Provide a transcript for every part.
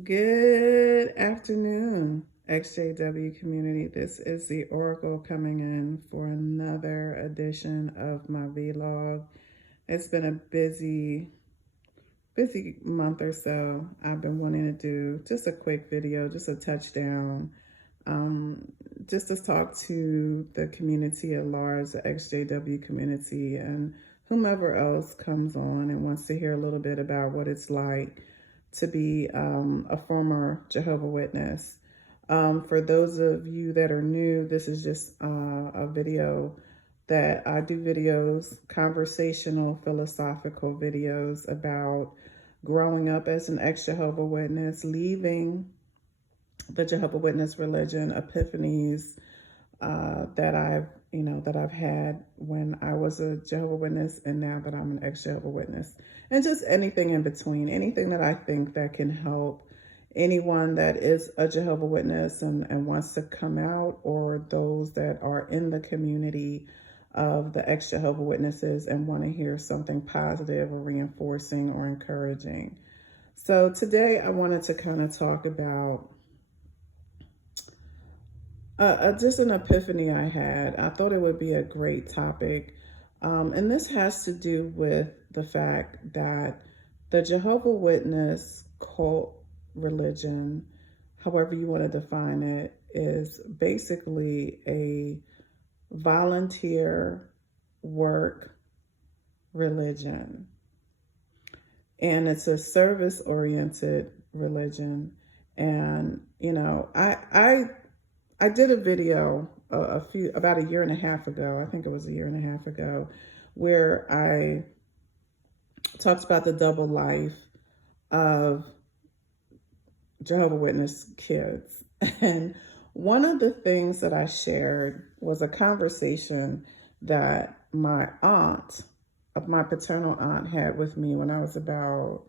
Good afternoon, XJW community. This is the Oracle coming in for another edition of my vlog. It's been a busy month or so. I've been wanting to do just a quick video, just a touchdown, um, just to talk to the community at large, the XJW community, and whomever else comes on and wants to hear a little bit about what it's like to be a former Jehovah Witness. For those of you that are new, this is just a video that I do videos, conversational, philosophical videos about growing up as an ex-Jehovah Witness, leaving the Jehovah Witness religion, epiphanies that I've had when I was a Jehovah Witness and now that I'm an ex-Jehovah Witness, and just anything in between, anything that I think that can help anyone that is a Jehovah Witness and wants to come out, or those that are in the community of the ex-Jehovah Witnesses and want to hear something positive or reinforcing or encouraging. So today I wanted to kind of talk about just an epiphany I had. I thought it would be a great topic. And this has to do with the fact that the Jehovah Witness cult religion, however you want to define it, is basically a volunteer work religion. And it's a service-oriented religion. And, I did a video about a year and a half ago, I think it was a year and a half ago, where I talked about the double life of Jehovah Witness kids. And one of the things that I shared was a conversation that my paternal aunt had with me when I was about,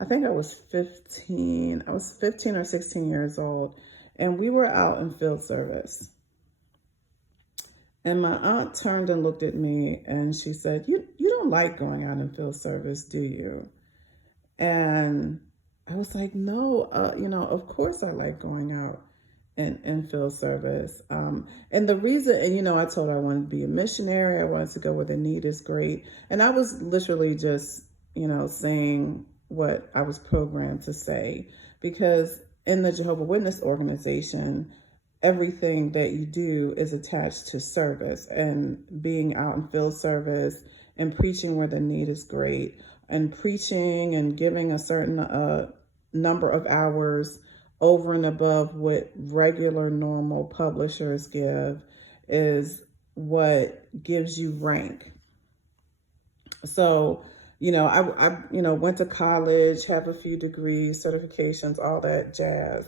I think I was 15. I was 15 or 16 years old. And we were out in field service. And my aunt turned and looked at me and she said, you don't like going out in field service, do you? And I was like, no, of course I like going out in field service. And the reason, I told her I wanted to be a missionary. I wanted to go where the need is great. And I was literally just, saying what I was programmed to say, because in the Jehovah Witness organization, everything that you do is attached to service, and being out in field service and preaching where the need is great, and preaching and giving a certain number of hours over and above what regular normal publishers give is what gives you rank. So, I went to college, have a few degrees, certifications, all that jazz.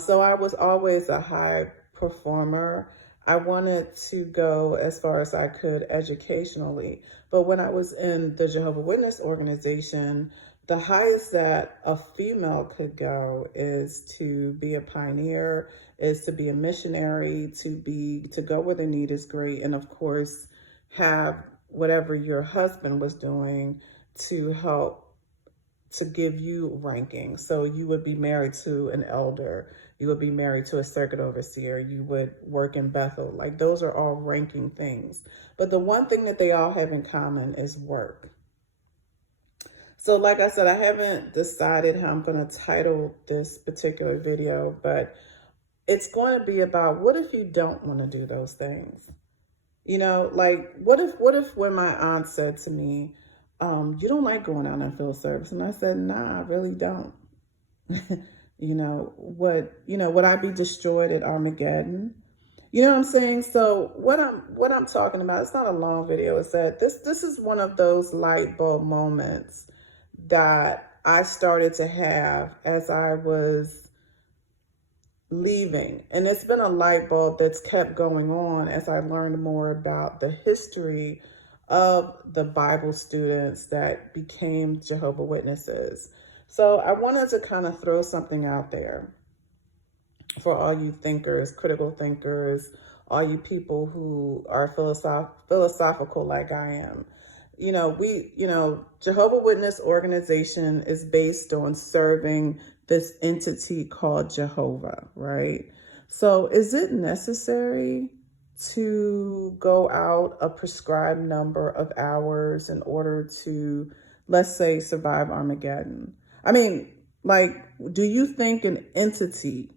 So I was always a high performer. I wanted to go as far as I could educationally. But when I was in the Jehovah Witness organization, the highest that a female could go is to be a pioneer, is to be a missionary, to go where the need is great, and of course, have whatever your husband was doing to help to give you ranking. So you would be married to an elder, you would be married to a circuit overseer, you would work in Bethel. Like, those are all ranking things. But the one thing that they all have in common is work. So like I said, I haven't decided how I'm going to title this particular video, but it's going to be about, what if you don't want to do those things? Like, what if when my aunt said to me, you don't like going out in field service? And I said, nah, I really don't. Would I be destroyed at Armageddon? You know what I'm saying? So what I'm talking about, it's not a long video. It's that this is one of those light bulb moments that I started to have as I was leaving. And it's been a light bulb that's kept going on as I learned more about the history of the Bible students that became Jehovah Witnesses. So I wanted to kind of throw something out there for all you thinkers, critical thinkers, all you people who are philosophical like I am. Jehovah Witness organization is based on serving this entity called Jehovah, right? So is it necessary to go out a prescribed number of hours in order to, let's say, survive Armageddon? I mean, like, do you think an entity,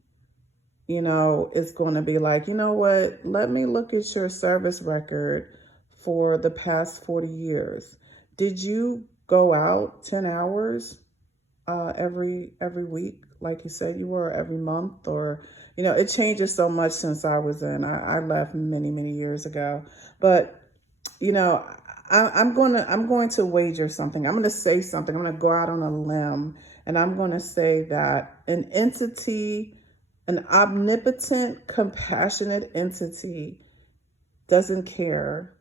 is going to be like, you know what, let me look at your service record for the past 40 years. Did you go out 10 hours every week, like you said you were, every month? Or, it changes so much since I was in. I left many years ago. But, I'm going to wager something. I'm going to say something. I'm going to go out on a limb, and I'm going to say that an entity, an omnipotent, compassionate entity, doesn't care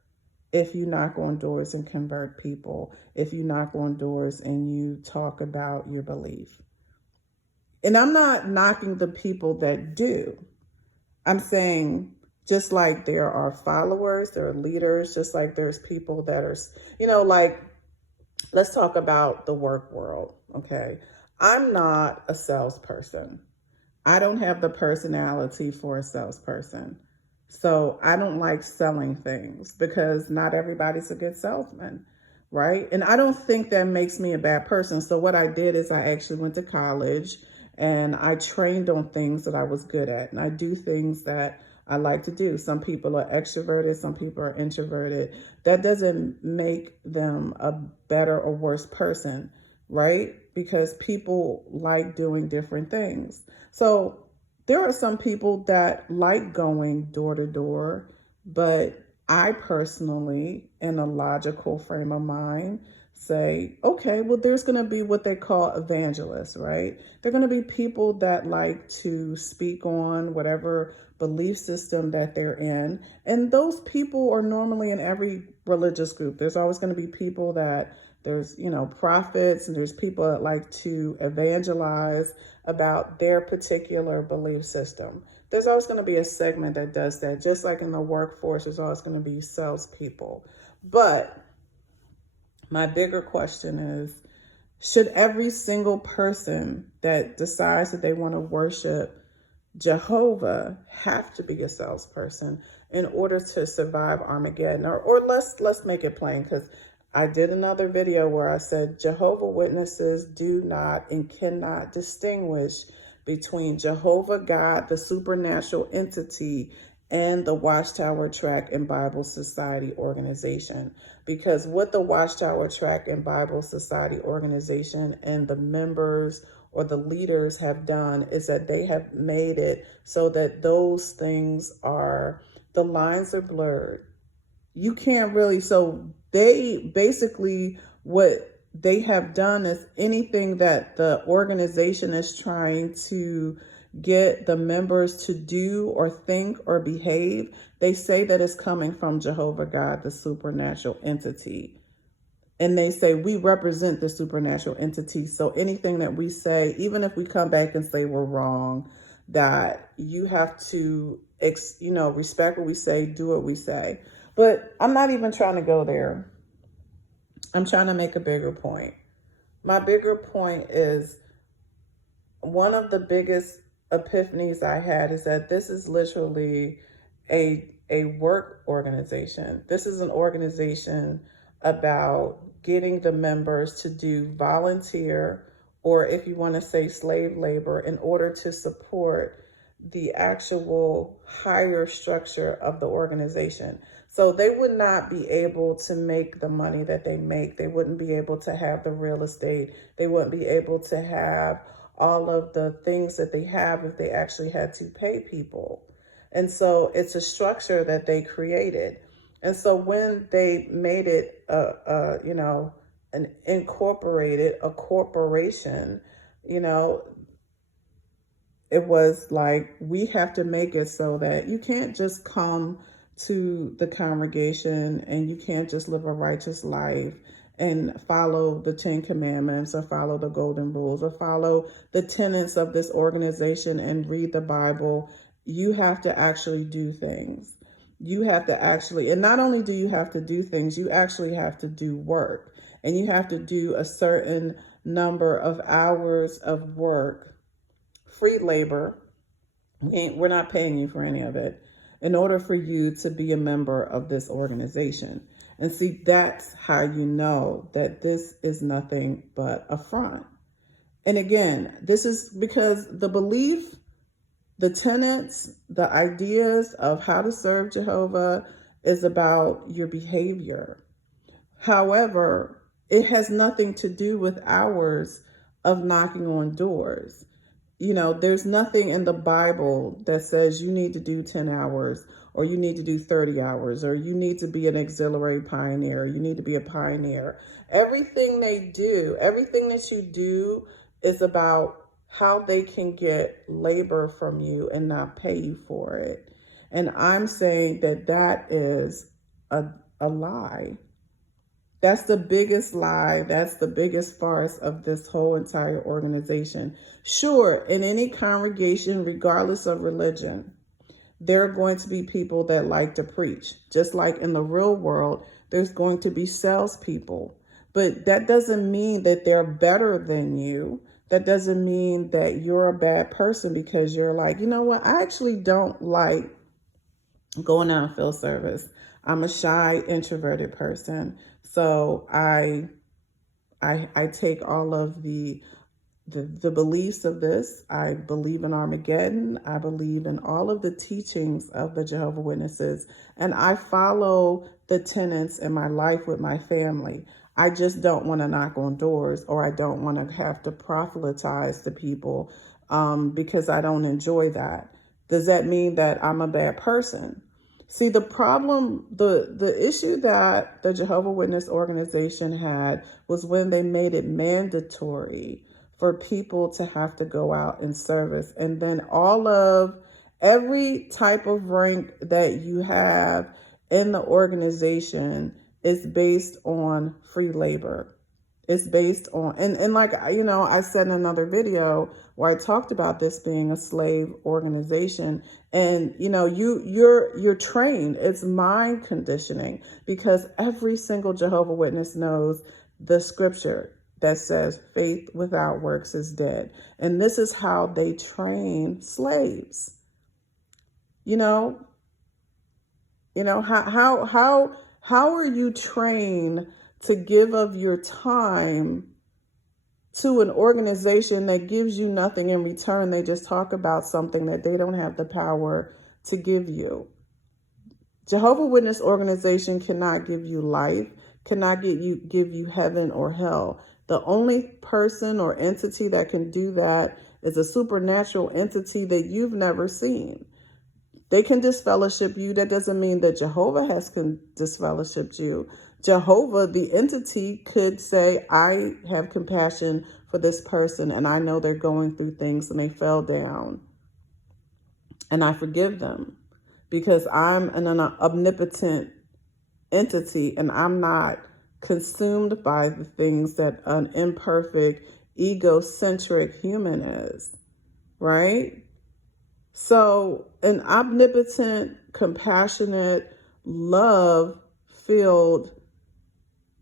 if you knock on doors and convert people, if you knock on doors and you talk about your belief. And I'm not knocking the people that do. I'm saying, just like there are followers, there are leaders, just like there's people that are, like, let's talk about the work world, okay? I'm not a salesperson. I don't have the personality for a salesperson. So I don't like selling things because not everybody's a good salesman, right? And I don't think that makes me a bad person. So what I did is I actually went to college and I trained on things that I was good at. And I do things that I like to do. Some people are extroverted, some people are introverted. That doesn't make them a better or worse person, right? Because people like doing different things. So there are some people that like going door to door, but I personally, in a logical frame of mind, say, okay, well, there's going to be what they call evangelists, right? They're going to be people that like to speak on whatever belief system that they're in. And those people are normally in every religious group. There's always going to be people that there's, prophets, and there's people that like to evangelize about their particular belief system. There's always going to be a segment that does that. Just like in the workforce, there's always going to be salespeople. But my bigger question is, should every single person that decides that they want to worship Jehovah have to be a salesperson in order to survive Armageddon? Or let's make it plain, because I did another video where I said Jehovah Witnesses do not and cannot distinguish between Jehovah God, the supernatural entity, and the Watchtower Tract and Bible Society organization. Because what the Watchtower Tract and Bible Society organization and the members or the leaders have done is that they have made it so that those things the lines are blurred. You can't really, so they basically, what they have done is anything that the organization is trying to get the members to do or think or behave, they say that it's coming from Jehovah God, the supernatural entity. And they say we represent the supernatural entity. So anything that we say, even if we come back and say we're wrong, that you have to, respect what we say, do what we say. But I'm not even trying to go there. I'm trying to make a bigger point. My bigger point is, one of the biggest epiphanies I had is that this is literally a work organization. This is an organization about getting the members to do volunteer, or if you want to say slave labor, in order to support the actual higher structure of the organization. So they would not be able to make the money that they make. They wouldn't be able to have the real estate. They wouldn't be able to have all of the things that they have if they actually had to pay people. And so it's a structure that they created. And so when they made it, an incorporated, a corporation, it was like, we have to make it so that you can't just come to the congregation and you can't just live a righteous life and follow the 10 Commandments or follow the golden rules or follow the tenets of this organization and read the Bible. You have to actually do things. You have to actually, and not only do you have to do things, you actually have to do work. And you have to do a certain number of hours of work free labor. We're not paying you for any of it in order for you to be a member of this organization. And see, that's how you know that this is nothing but a front. And again, this is because the belief, the tenets, the ideas of how to serve Jehovah is about your behavior. However, it has nothing to do with hours of knocking on doors. There's nothing in the Bible that says you need to do 10 hours or you need to do 30 hours or you need to be an auxiliary pioneer. You need to be a pioneer. Everything they do, everything that you do is about how they can get labor from you and not pay you for it. And I'm saying that that is a lie. That's the biggest lie. That's the biggest farce of this whole entire organization. Sure, in any congregation, regardless of religion, there are going to be people that like to preach. Just like in the real world, there's going to be salespeople. But that doesn't mean that they're better than you. That doesn't mean that you're a bad person because you're like, you know what? I actually don't like going out and field service. I'm a shy, introverted person. So I take all of the beliefs of this. I believe in Armageddon. I believe in all of the teachings of the Jehovah Witnesses. And I follow the tenets in my life with my family. I just don't want to knock on doors, or I don't want to have to proselytize to people because I don't enjoy that. Does that mean that I'm a bad person? See, the problem, the issue that the Jehovah Witness organization had was when they made it mandatory for people to have to go out and service. And then every type of rank that you have in the organization is based on free labor. It's based on, and like, I said in another video where I talked about this being a slave organization, and, you're trained. It's mind conditioning because every single Jehovah Witness knows the scripture that says faith without works is dead. And this is how they train slaves. How are you trained to give of your time to an organization that gives you nothing in return? They just talk about something that they don't have the power to give you. Jehovah Witness organization cannot give you life, cannot give you heaven or hell. The only person or entity that can do that is a supernatural entity that you've never seen. They can disfellowship you. That doesn't mean that Jehovah has disfellowshipped you. Jehovah, the entity, could say, I have compassion for this person and I know they're going through things and they fell down. And I forgive them because I'm an omnipotent entity and I'm not consumed by the things that an imperfect, egocentric human is, right? So an omnipotent, compassionate, love-filled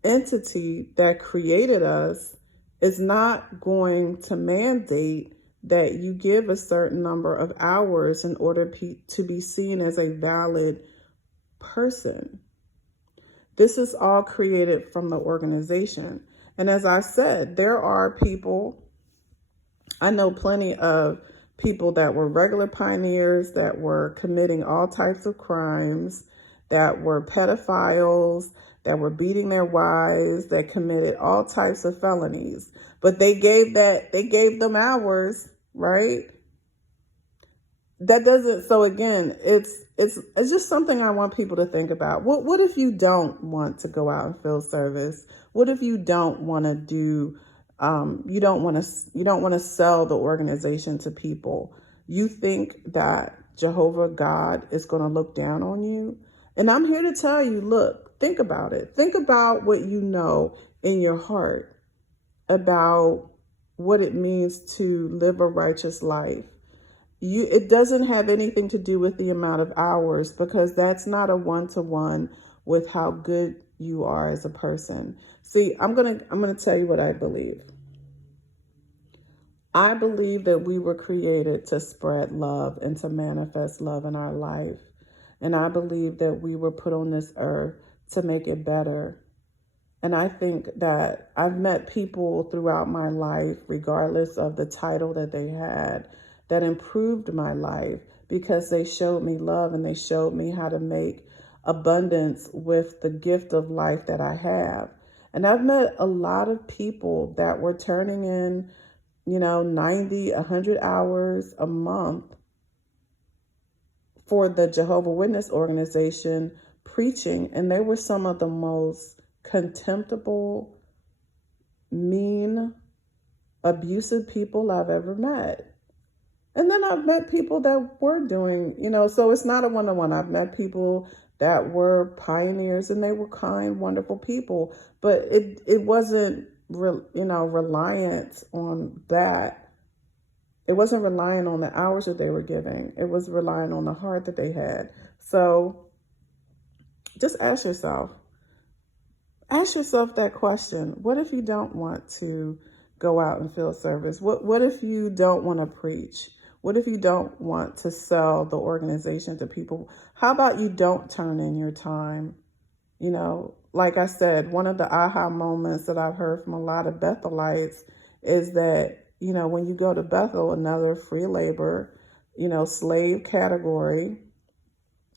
entity that created us is not going to mandate that you give a certain number of hours in order to be seen as a valid person. This is all created from the organization. And as I said, there are people, I know plenty of people that were regular pioneers that were committing all types of crimes, that were pedophiles, that were beating their wives, that committed all types of felonies. But they gave them hours, right? That doesn't, so again, it's just something I want people to think about. What if you don't want to go out and field service? What if you don't want to do you don't want to sell the organization to people? You think that Jehovah God is going to look down on you? And I'm here to tell you, look, think about it. Think about what you know in your heart about what it means to live a righteous life. It doesn't have anything to do with the amount of hours, because that's not a one-to-one with how good you are as a person. See, I'm gonna tell you what I believe. I believe that we were created to spread love and to manifest love in our life. And I believe that we were put on this earth to make it better. And I think that I've met people throughout my life, regardless of the title that they had, that improved my life because they showed me love and they showed me how to make abundance with the gift of life that I have. And I've met a lot of people that were turning in, 90, 100 hours a month for the Jehovah Witness organization preaching. And they were some of the most contemptible, mean, abusive people I've ever met. And then I've met people that were doing, so it's not a one-on-one. I've met people that were pioneers and they were kind, wonderful people, but it wasn't, reliant on that. It wasn't relying on the hours that they were giving. It was relying on the heart that they had. So just ask yourself that question. What if you don't want to go out and field service? What if you don't want to preach? What if you don't want to sell the organization to people? How about you don't turn in your time? Like I said, one of the aha moments that I've heard from a lot of Bethelites is that, when you go to Bethel, another free labor, slave category,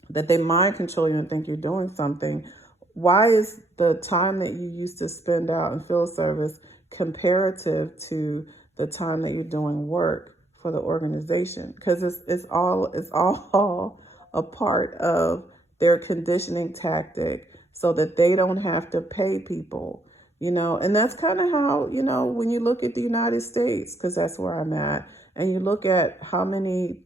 that they mind control you and think you're doing something. Why is the time that you used to spend out in field service comparative to the time that you're doing work for the organization? Because it's all a part of their conditioning tactic so that they don't have to pay people, and that's kind of how, when you look at the United States, because that's where I'm at, and you look at how many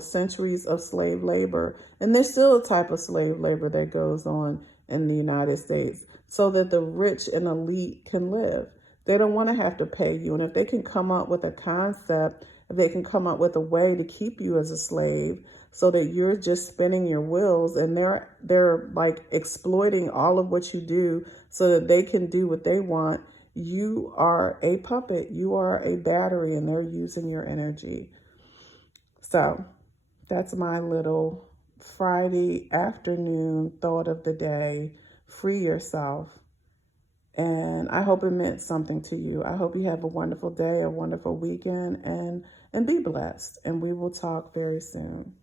centuries of slave labor, and there's still a type of slave labor that goes on in the United States so that the rich and elite can live. They don't want to have to pay you. And if they can come up with a concept, if they can come up with a way to keep you as a slave so that you're just spinning your wheels and they're like exploiting all of what you do so that they can do what they want, you are a puppet, you are a battery, and they're using your energy. So that's my little Friday afternoon thought of the day. Free yourself. And I hope it meant something to you. I hope you have a wonderful day, a wonderful weekend, and be blessed. And we will talk very soon.